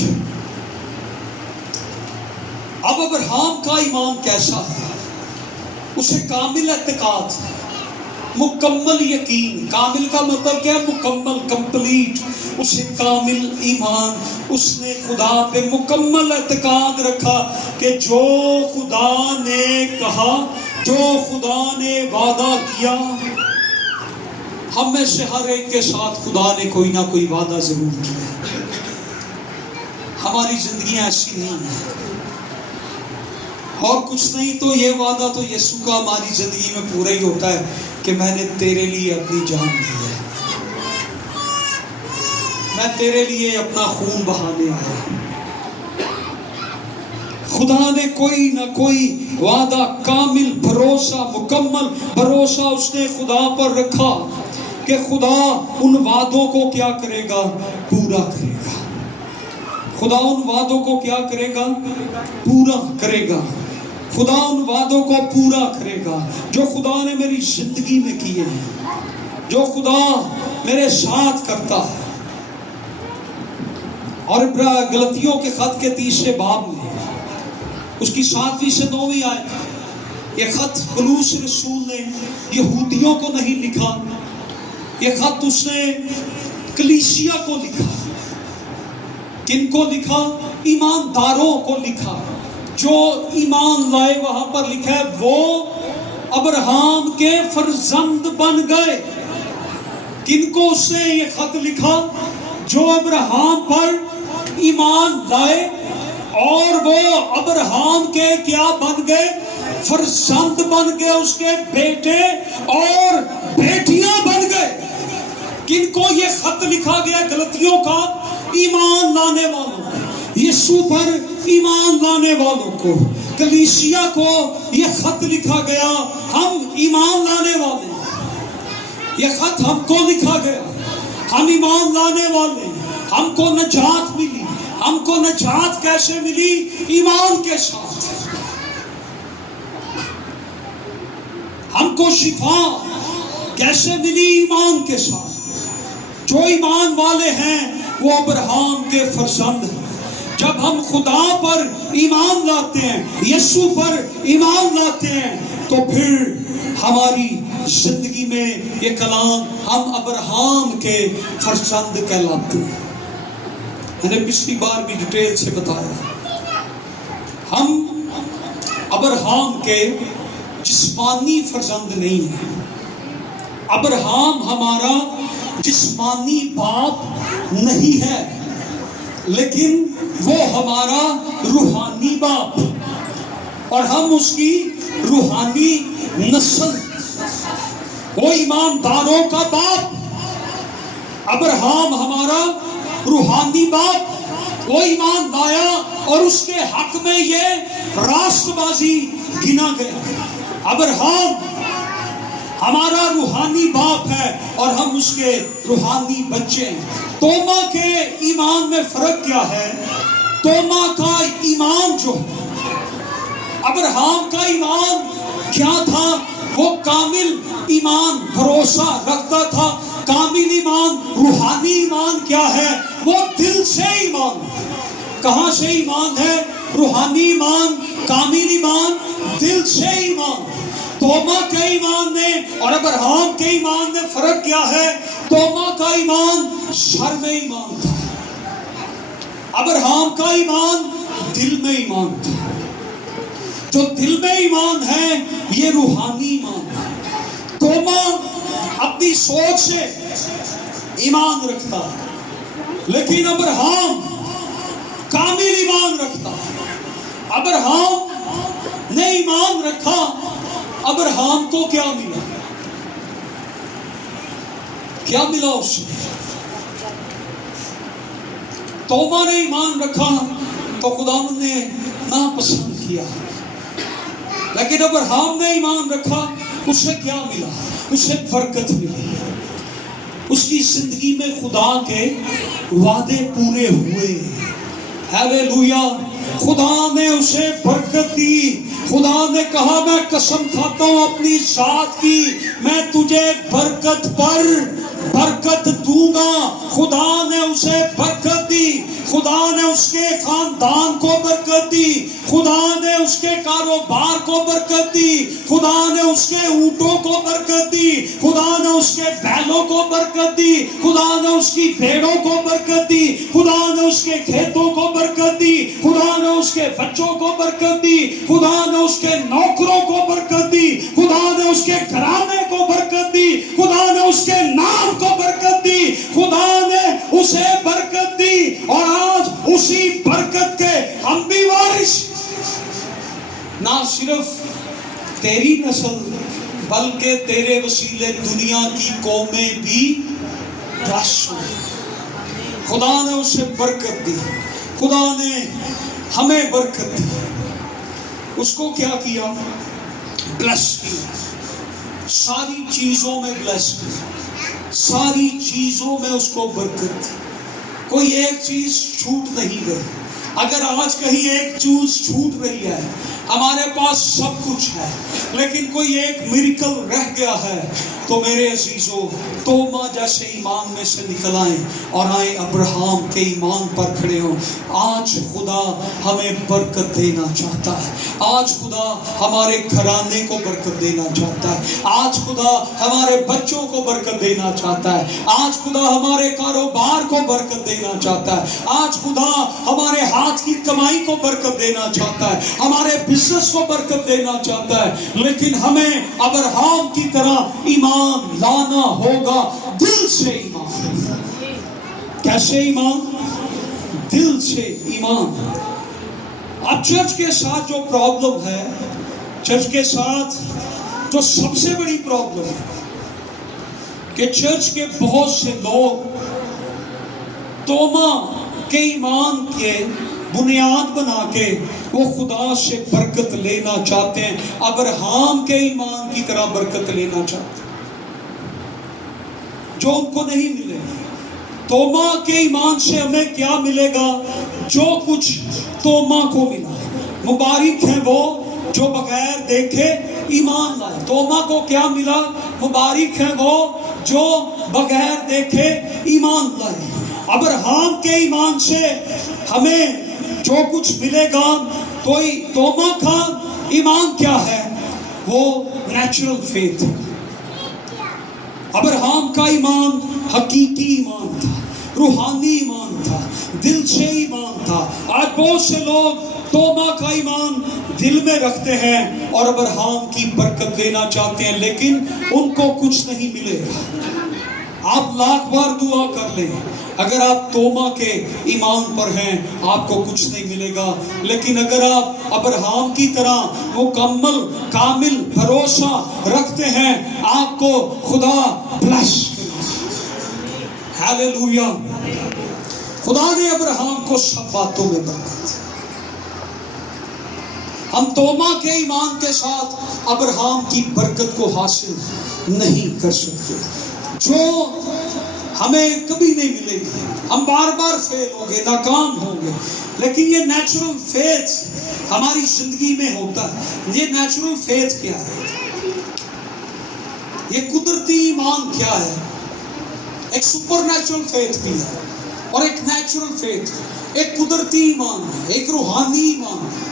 اب ابراہیم کا ایمان کیسا ہے؟ اسے کامل اعتقاد، مکمل یقین۔ کامل کا مطلب کیا ہے؟ مکمل، کمپلیٹ۔ اسے کامل ایمان، اس نے خدا پہ مکمل اعتقاد رکھا کہ جو خدا نے کہا، جو خدا نے وعدہ کیا۔ ہم میں سے ہر ایک کے ساتھ خدا نے کوئی نہ کوئی وعدہ ضرور کیا۔ ہماری زندگیاں ایسی نہیں ہیں، اور کچھ نہیں تو یہ وعدہ تو یسوع کا ہماری زندگی میں پورا ہی ہوتا ہے کہ میں نے تیرے لیے اپنی جان دی ہے، میں تیرے لیے اپنا خون بہانے آیا۔ خدا نے کوئی نہ کوئی وعدہ، کامل بھروسہ، مکمل بھروسہ اس نے خدا پر رکھا کہ خدا ان وعدوں کو کیا کرے گا؟ پورا کرے گا۔ خدا ان وعدوں کو کیا کرے گا؟ پورا کرے گا۔ خدا ان وعدوں کو پورا کرے گا جو خدا نے میری زندگی میں کیے ہیں، جو خدا میرے ساتھ کرتا ہے۔ اور غلطیوں کے خط کے 30 باب میں اس کی 7ویں سے 9ویں آیت، یہ خط پولس رسول نے یہودیوں کو نہیں لکھا، یہ خط اس نے کلیسیا کو لکھا۔ کن کو لکھا؟ ایمانداروں کو لکھا، جو ایمان لائے۔ وہاں پر لکھا ہے وہ ابراہیم کے فرزند بن گئے۔ کن کو اس نے یہ خط لکھا؟ جو ابراہیم پر ایمان لائے اور وہ ابراہیم کے کیا بن گئے؟ فرزند بن گئے، اس کے بیٹے اور بیٹیاں بن گئے۔ کن کو یہ خط لکھا گیا؟ غلطیوں کا ایمان لانے والوں کو، یسوع پر ایمان لانے والوں کو، کلیسیا کو یہ خط لکھا گیا۔ ہم ایمان لانے والے، یہ خط ہم کو لکھا گیا، ہم ایمان لانے والے، ہم کو نجات ملی۔ ہم کو نجات کیسے ملی؟ ایمان کے ساتھ۔ ہم کو شفا کیسے ملی؟ ایمان کے ساتھ۔ جو ایمان والے ہیں وہ ابراہیم کے فرزند ہیں۔ جب ہم خدا پر ایمان لاتے ہیں، یسوع پر ایمان لاتے ہیں، تو پھر ہماری زندگی میں یہ کلام ہم ابراہیم کے فرزند کہلاتے ہیں. میں نے پچھلی بار بھی ڈیٹیل سے بتایا، ہم ابراہیم کے جسمانی فرزند نہیں ہیں. ابراہیم ہمارا جسمانی باپ نہیں ہے، لیکن وہ ہمارا روحانی باپ، اور ہم اس کی روحانی نسل، وہ ایمانداروں کا باپ. ابراہیم ہمارا روحانی باپ، وہ ایمان لایا اور اس کے حق میں یہ راست بازی گنا گیا. ابراہیم ہمارا روحانی باپ ہے اور ہم اس کے روحانی بچے ہیں. توما کے ایمان میں فرق کیا ہے؟ توما کا ایمان جو ابراہیم کا ایمان کیا تھا؟ وہ کامل ایمان بھروسہ رکھتا تھا. کامل ایمان، روحانی ایمان کیا ہے؟ وہ دل سے ایمان. کہاں سے ایمان ہے؟ روحانی ایمان، کامل ایمان، دل سے ایمان. توما کے ایمان میں اور ابراہیم کے ایمان میں فرق کیا ہے؟ توما کا ایمان سر میں ایمان تھا، ابراہیم کا ایمان دل میں ایمان تھا. جو دل میں ایمان ہے یہ روحانی ایمان ہے. توما اپنی سوچ سے ایمان رکھتا، لیکن ابراہیم کامل ایمان رکھتا. ابراہیم نے ایمان رکھا. ابراہیم کو کیا ملا؟ کیا ملا اس سے؟ توما نے ایمان رکھا تو خداوند نے ناپسند کیا، لیکن ابراہیم نے ایمان رکھا. اسے کیا ملا؟ اسے برکت ملی. اس کی زندگی میں خدا کے وعدے پورے ہوئے. ہیلیلویا! خدا نے اسے برکت دی. خدا نے کہا میں قسم کھاتا ہوں اپنی ذات کی، میں تجھے برکت پر برکت دوں گا. خدا نے اسے برکت دی. خدا نے اس کے خاندان کو برکت دی. خدا نے اس کے کاروبار کو برکت دی. خدا نے اس کے اونٹوں کو برکت دی. خدا نے اس کے بیلوں کو برکت دی. خدا نے اس کی بھیڑوں کو برکت دی. خدا نے اس کے کھیتوں کو برکت دی. خدا نے اس کے بچوں کو برکت دی. خدا نے اس کے نوکروں کو برکت دی. خدا نے اس کے گھرانے کو برکت دی. خدا نے اس کے نام کو برکت دی. خدا نے اسے برکت دی. اور آج اسی برکت کے ہم بھی وارث. نہ صرف تیری نسل بلکہ تیرے وسیلے دنیا کی قومیں بھی بلش ہوئی. خدا نے اسے برکت دی. خدا نے ہمیں برکت دی. اس کو کیا کیا؟ بلیس کیا. ساری چیزوں میں بلیس کیا. ساری چیزوں میں اس کو برکت دی. کوئی ایک چیز چھوٹ نہیں گئی. اگر آج کہیں ایک چیز چھوٹ رہی ہے، ہمارے پاس سب کچھ ہے لیکن کوئی ایک میریکل رہ گیا ہے، تو میرے عزیزو توما جیسے ایمان میں سے نکل آئیں اور آئیں ابراہیم کے ایمان پر کھڑے ہوں. آج خدا ہمیں برکت دینا چاہتا ہے. آج خدا ہمارے گھرانے کو برکت دینا چاہتا ہے. آج خدا ہمارے بچوں کو برکت دینا چاہتا ہے. آج خدا ہمارے کاروبار کو برکت دینا چاہتا ہے. آج خدا ہمارے ہاتھ کی کمائی کو برکت دینا چاہتا ہے. ہمارے بزنس کو برکت دینا چاہتا ہے. لیکن ہمیں ابراہیم کی طرح ایمان لانا ہوگا. دل سے ایمان. کیسے ایمان؟ دل سے ایمان. اب چرچ کے ساتھ جو پرابلم ہے، چرچ کے ساتھ جو سب سے بڑی پرابلم ہے کہ چرچ کے بہت سے لوگ توما کے ایمان کے بنیاد بنا کے وہ خدا سے برکت لینا چاہتے ہیں. ابراہیم کے ایمان کی طرح برکت لینا چاہتے ہیں جو ان کو نہیں ملے. توما کے ایمان سے ہمیں کیا ملے گا؟ جو کچھ توما کو ملا. مبارک ہیں وہ جو بغیر دیکھے ایمان لائے. توما کو کیا ملا؟ مبارک ہیں وہ جو بغیر دیکھے ایمان لائے. ابراہیم کے ایمان سے ہمیں جو کچھ ملے گا. توما کا ایمان کیا ہے؟ وہ نیچرل فیتھ. ابراہیم کا ایمان حقیقی ایمان تھا، روحانی ایمان تھا، دل سے ایمان تھا. آج بہت سے لوگ توبہ کا ایمان دل میں رکھتے ہیں اور ابراہیم کی برکت لینا چاہتے ہیں، لیکن ان کو کچھ نہیں ملے گا. آپ لاکھ بار دعا کر لیں، اگر آپ توبہ کے ایمان پر ہیں آپ کو کچھ نہیں ملے گا. لیکن اگر آپ ابراہیم کی طرح مکمل کامل بھروسہ رکھتے ہیں آپ کو خدا بلیس کرے. ہیلیلویا. خدا نے ابراہیم کو سب باتوں میں برکت دی. ہم توبہ کے ایمان کے ساتھ ابراہیم کی برکت کو حاصل نہیں کر سکتے، جو ہمیں کبھی نہیں ملے گی. ہم بار بار فیل ہوں گے، ناکام ہوں گے. لیکن یہ نیچرل فیتھ ہماری زندگی میں ہوتا ہے. یہ نیچرل فیتھ کیا ہے؟ یہ قدرتی ایمان کیا ہے؟ ایک سپر نیچرل فیتھ بھی ہے اور ایک نیچرل فیتھ. ایک قدرتی ایمان ہے، ایک روحانی ایمان ہے.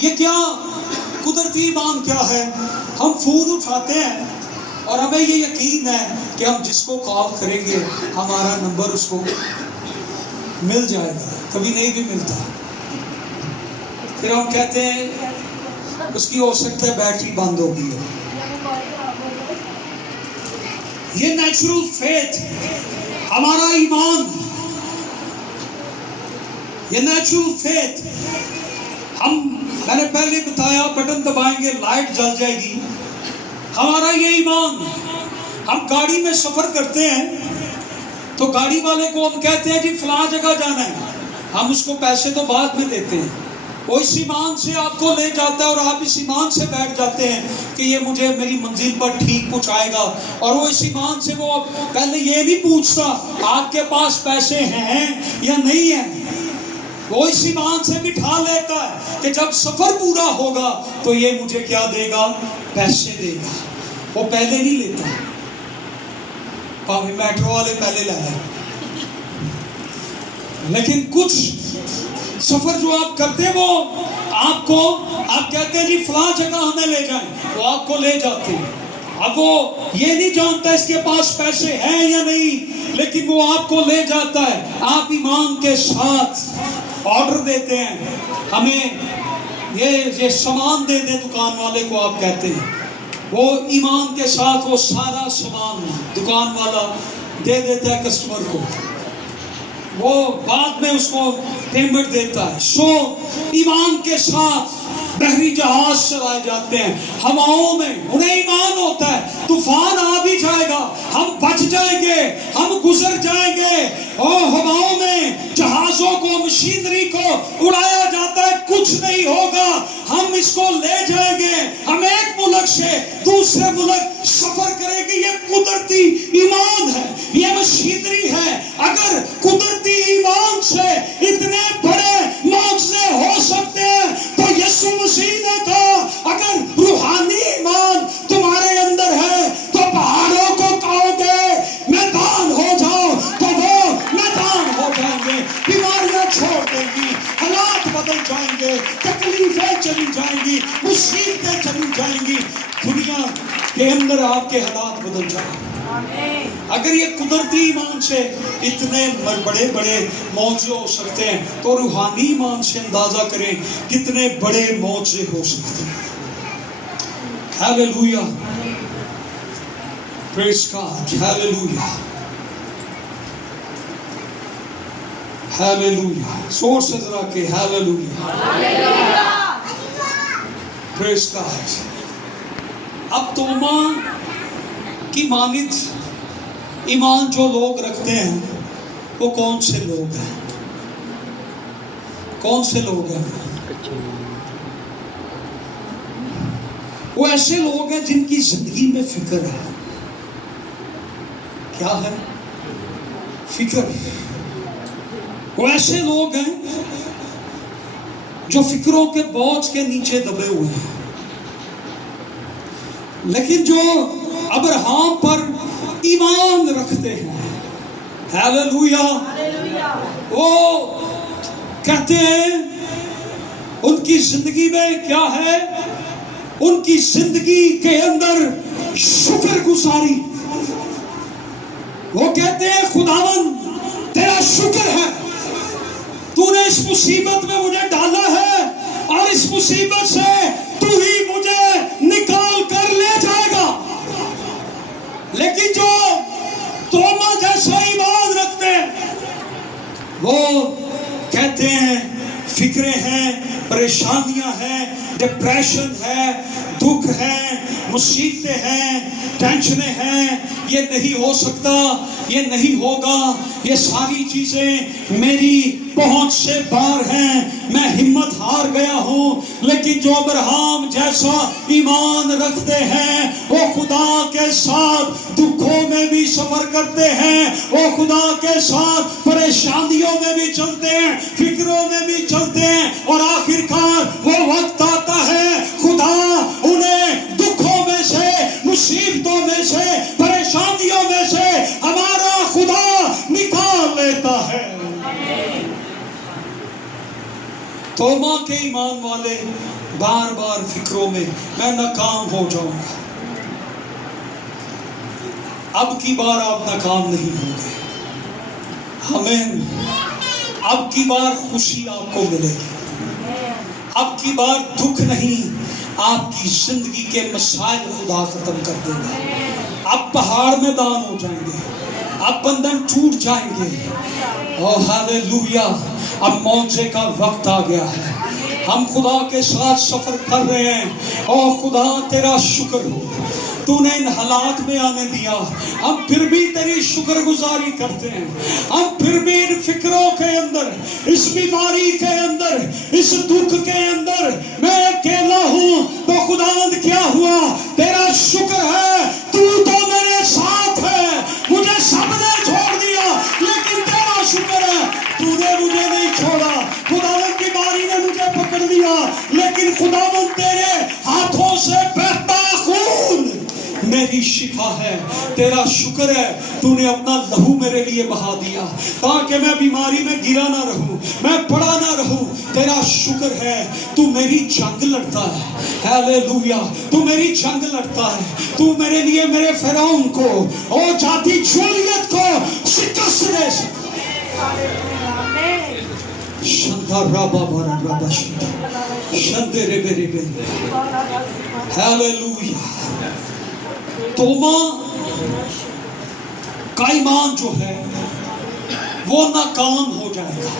یہ کیا قدرتی ایمان کیا ہے؟ ہم فون اٹھاتے ہیں اور ہمیں یہ یقین ہے کہ ہم جس کو کال کریں گے ہمارا نمبر اس کو مل جائے گا. کبھی نہیں بھی ملتا. پھر ہم کہتے ہیں اس کی ہو سکتا ہے بیٹری بند ہو گئی ہے. یہ نیچرل فیتھ ہمارا ایمان، یہ نیچرل فیتھ. میں نے پہلے بتایا بٹن دبائیں گے لائٹ جل جائے گی. ہمارا یہ ایمان. ہم گاڑی میں سفر کرتے ہیں تو گاڑی والے کو ہم کہتے ہیں جی فلاں جگہ جانا ہے. ہم اس کو پیسے تو بعد میں دیتے ہیں. وہ اس ایمان سے آپ کو لے جاتا ہے اور آپ اس ایمان سے بیٹھ جاتے ہیں کہ یہ مجھے میری منزل پر ٹھیک پہنچائے گا. اور وہ اس ایمان سے وہ پہلے یہ نہیں پوچھتا آپ کے پاس پیسے ہیں یا نہیں ہیں. وہ اس ایمان سے بٹھا لیتا ہے کہ جب سفر پورا ہوگا تو یہ مجھے کیا دے گا؟ پیسے دے گا. وہ پہلے نہیں لیتا. پاوی میٹرو والے پہلے لائے. لیکن کچھ سفر جو آپ کرتے ہیں وہ آپ کہتے ہیں جی فلاں جگہ ہمیں لے جائیں، وہ آپ کو لے جاتے ہیں. اب وہ یہ نہیں جانتا اس کے پاس پیسے ہیں یا نہیں، لیکن وہ آپ کو لے جاتا ہے. آپ ایمان کے ساتھ آرڈر دیتے ہیں ہمیں یہ سامان دے دیں دکان والے کو. آپ کہتے ہیں وہ ایمان کے ساتھ وہ سارا سامان دکان والا دے دیتا ہے کسٹمر کو. وہ بعد میں اس کو پیمنٹ دیتا ہے. سو ایمان کے ساتھ بحری جہاز چلائے جاتے ہیں ہواؤں میں. انہیں ایمان ہوتا ہے طوفان آ بھی جائے گا ہم بچ جائیں گے، ہم گزر جائیں گے. اور ہواؤں میں جہازوں کو مشینری کو اڑایا جاتا ہے، کچھ نہیں ہوگا، ہم اس کو لے جائیں گے. ہم ایک ملک سے دوسرے ملک سفر کریں گے. یہ قدرتی ایمان ہے، یہ مشینری ہے. اگر قدرتی ایمان سے اتنے بڑے معجزے ہو سکتے ہیں تو یسوع مسیح نے کہا اگر روحانی ایمان تمہارے اندر ہے تو پہاڑوں کو کہو گے میدان ہو جاؤ تو وہ میدان ہو جائیں گے. بیماریاں چھوڑ دیں گی، حالات بدل جائیں گے، تکلیفیں چلی جائیں گی، مصیبتیں چلی جائیں گی. دنیا کے اندر آپ کے حالات بدل جائیں گے. اگر یہ قدرتی ایمان سے اتنے بڑے بڑے معجزے ہو سکتے ہیں تو روحانی ایمان سے اندازہ کریں کتنے بڑے معجزے ہو سکتے ہیں. ہیلیلویا. پریز گاڈ. ہیلیلویا. ہیلیلویا. زور سے ذرا کہ ہیلیلویا. پریز گاڈ. اب توبہ کی مانند ایمان جو لوگ رکھتے ہیں وہ کون سے لوگ ہیں؟ کون سے لوگ ہیں؟ وہ ایسے لوگ ہیں جن کی زندگی میں فکر ہے. کیا ہے؟ فکر. وہ ایسے لوگ ہیں جو فکروں کے بوجھ کے نیچے دبے ہوئے ہیں. لیکن جو ابراہیم پر ایمان رکھتے ہیں، ہیلیلویا، وہ کہتے ہیں ان کی زندگی میں کیا ہے؟ ان کی زندگی کے اندر شکر گزاری. وہ کہتے ہیں خداوند تیرا شکر ہے، تو نے اس مصیبت میں مجھے ڈالا ہے اور اس مصیبت سے تو ہی مجھے نکال کر لے جائے گا. لیکن جو توما جیسا ایمان رکھتے ہیں وہ کہتے ہیں فکریں ہیں، پریشانیاں ہیں، ڈپریشن ہے، دکھ ہے، مصیبتیں ہیں، ٹینشنیں ہیں، یہ نہیں ہو سکتا، یہ نہیں ہوگا، یہ ساری چیزیں میری پہنچ سے باہر ہیں، میں ہمت ہار گیا ہوں. لیکن جو ابراہیم جیسا ایمان رکھتے ہیں وہ خدا کے ساتھ دکھوں میں بھی سفر کرتے ہیں، وہ خدا کے ساتھ پریشانیوں میں بھی چلتے ہیں، فکروں میں بھی چلتے ہیں، اور آخرکار وہ وقت آتا ہے خدا انہیں دکھوں میں سے، مصیبتوں میں سے، پریشانیوں میں سے ہمارا خدا نکال لیتا ہے. توما کے ایمان والے بار بار فکروں میں میں ناکام ہو جاؤں گا. اب کی بار آپ ناکام نہیں ہوں گے. آمین. اب کی بار خوشی آپ کو ملے گی. اب کی بار دکھ نہیں، آپ کی زندگی کے مسائل خدا ختم کر دے گا. اب پہاڑ میں دان ہو جائیں گے، اب بندھن ٹوٹ جائیں گے. اوہ ہاللویا. اب معجزے کا وقت آ گیا ہے، ہم خدا کے ساتھ سفر کر رہے ہیں. اوہ خدا تیرا شکر ہو، تو نے ان حالات میں آنے دیا. ہم پھر بھی تیری شکر گزاری کرتے ہیں. ہم پھر بھی ان فکروں کے اندر، اس بیماری کے اندر، اس دکھ کے اندر میں اکیلا ہوں تو خداوند کیا ہوا؟ تیرا شکر ہے، تو میرے ساتھ ہے. مجھے سب نے چھوڑ دیا لیکن تیرا شکر ہے تو نے مجھے نہیں چھوڑا. خداوند بیماری نے مجھے پکڑ لیا لیکن خداوند تیرے ہاتھوں سے بہتا خون میری شفا ہے. تیرا شکر ہے تو نے اپنا لہو میرے لیے بہا دیا تاکہ میں بیماری میں گرا نہ رہوں، میں پڑا نہ رہوں. تیرا شکر ہے تو میری جنگ لڑتا ہے. ہاللویا. تو میری جنگ لڑتا ہے. تو میرے لیے میرے فرعون کو اور جاتی جولیت کو شکست دے سکتا. شندا رابا بارا رابا شندے رے بے بے. ہاللویا. توما کا ایمان جو ہے وہ ناکام ہو جائے گا،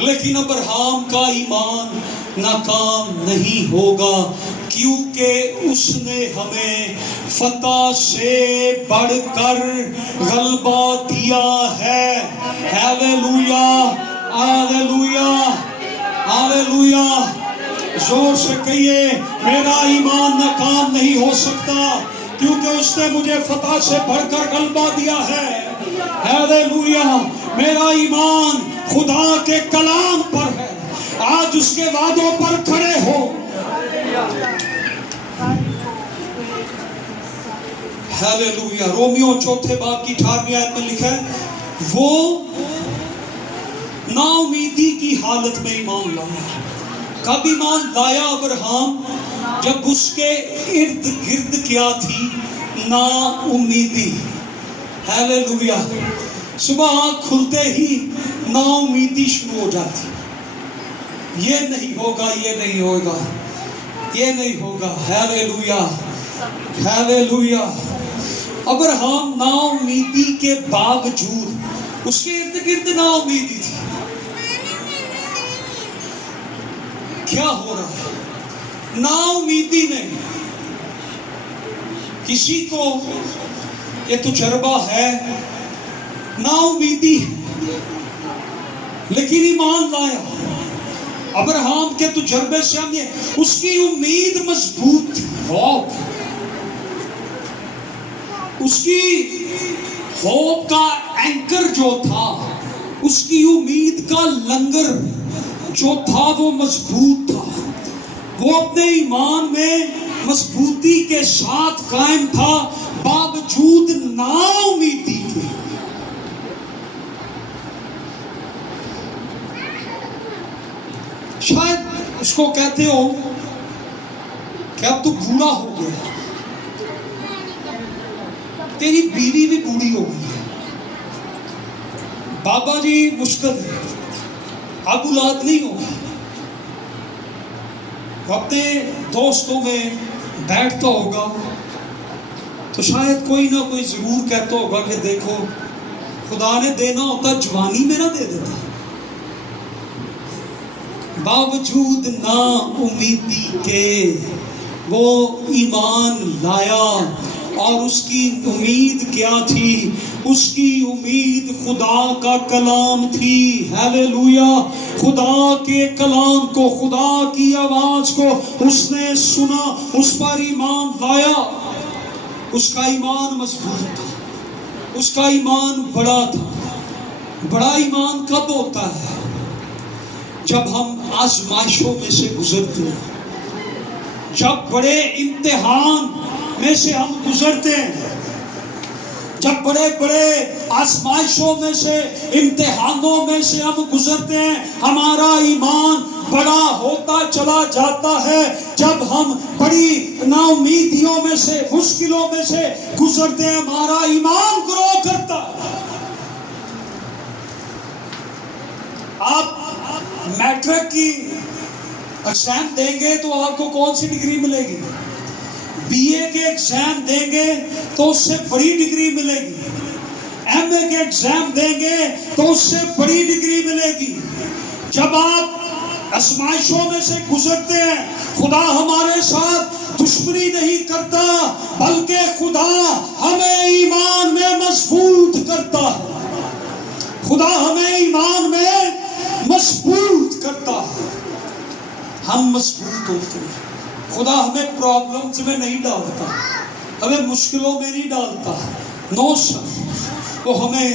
لیکن ابراہیم کا ایمان ناکام نہیں ہوگا، کیونکہ اس نے ہمیں فتح سے بڑھ کر غلبہ دیا ہے. ہاللویا. ہاللویا. ہاللویا. زور سے کہیے میرا ایمان ناکام نہیں ہو سکتا کیونکہ اس نے مجھے فتح سے بڑھ کر غلبہ دیا ہے. ہاللویا. میرا ایمان خدا کے کلام پر ہے. آج اس کے وعدوں پر کھڑے ہو. ہاللویا. رومیو 4 باب کی 18 آیت میں لکھا ہے وہ نا امیدی کی حالت میں ایمان لایا. کب ایمان لایا ابراہیم؟ جب اس کے ارد گرد کیا تھی؟ نا امیدی. ہاللویا. صبح آنکھ کھلتے ہی نا امیدی شروع ہو جاتی. یہ نہیں ہوگا، یہ نہیں ہوگا، یہ نہیں ہوگا. ہاللویا. ہاللویا. ابراہیم نا امیدی کے باوجود اس کے ارد گرد نا امیدی تھی. کیا ہو رہا ہے؟ نا امیدی نے کسی کو یہ تجربہ ہے، نا امیدی ہے لیکن ایمان لایا. ابراہیم کے تجربے سے ہم نے اس کی امید مضبوط تھی. اس کی ہوپ کا اینکر جو تھا، اس کی امید کا لنگر جو تھا وہ مضبوط تھا. وہ اپنے ایمان میں مضبوطی کے ساتھ قائم تھا باوجود نا امیدی کے. شاید اس کو کہتے ہو کہ اب تو بوڑھا ہو گیا, تیری بیوی بھی بوڑھی ہو گئی ہے. بابا جی مشکل ہے, اب اولاد نہیں ہوگی. اپنے دوستوں میں بیٹھتا ہوگا تو شاید کوئی نہ کوئی ضرور کہتا ہوگا کہ دیکھو خدا نے دینا ہوتا جوانی میں نہ دے دیتا. باوجود نا امیدی کے وہ ایمان لایا, اور اس کی امید کیا تھی؟ اس کی امید خدا کا کلام تھی. ہیلیلویا. خدا کے کلام کو, خدا کی آواز کو اس نے سنا, اس پر ایمان لایا. اس کا ایمان مضبوط تھا, اس کا ایمان بڑا تھا. بڑا ایمان کب ہوتا ہے؟ جب ہم آزمائشوں میں سے گزرتے ہیں, جب بڑے امتحان میں سے ہم گزرتے ہیں, جب بڑے بڑے آزمائشوں میں سے, امتحانوں میں سے ہم گزرتے ہیں, ہمارا ایمان بڑا ہوتا چلا جاتا ہے. جب ہم بڑی نا امیدیوں میں سے, مشکلوں میں سے گزرتے ہیں, ہمارا ایمان گرو کرتا ہے. آپ میٹرک کی ایگزام دیں گے تو آپ کو کون سی ڈگری ملے گی؟ بی اے کے ایگزام دیں گے تو اس سے بڑی ڈگری ملے گی. ایم اے کے ایگزام دیں گے تو اس سے بڑی ڈگری ملے گی. جب آپ آزمائشوں میں سے گزرتے ہیں, خدا ہمارے ساتھ دشمنی نہیں کرتا, بلکہ خدا ہمیں ایمان میں مضبوط کرتا ہے. خدا ہمیں ایمان میں مضبوط کرتا ہے. ہم مضبوط ہوتے ہیں. خدا ہمیں پرابلمز میں نہیں ڈالتا, ہمیں مشکلوں میں نہیں ڈالتا. نو سر, وہ ہمیں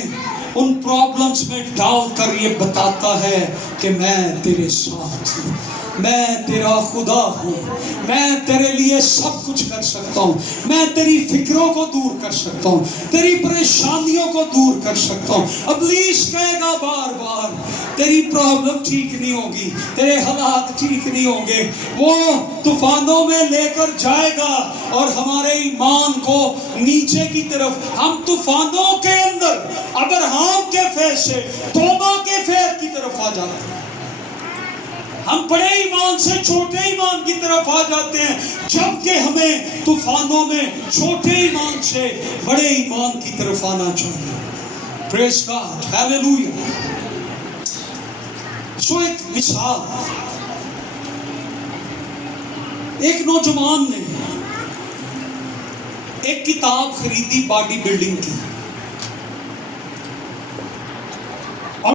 ان پرابلمز میں ڈال کر یہ بتاتا ہے کہ میں تیرے ساتھ ہوں, میں تیرا خدا ہوں, میں تیرے لیے سب کچھ کر سکتا ہوں, میں تیری فکروں کو دور کر سکتا ہوں, تیری پریشانیوں کو دور کر سکتا ہوں. ابلیس کہے گا بار بار تیری پرابلم ٹھیک نہیں ہوگی, تیرے حالات ٹھیک نہیں ہوں گے. وہ طوفانوں میں لے کر جائے گا اور ہمارے ایمان کو نیچے کی طرف, ہم طوفانوں کے اندر ابراہیم کے فیض سے توبہ کے فیض کی طرف آ جاتے ہیں. ہم بڑے ایمان سے چھوٹے ایمان کی طرف آ جاتے ہیں, جبکہ ہمیں طوفانوں میں چھوٹے ایمان سے بڑے ایمان کی طرف آنا چاہیے. پریز گاڈ, ہیلیلویا. سو ایک مثال, ایک نوجوان نے ایک کتاب خریدی باڈی بلڈنگ کی.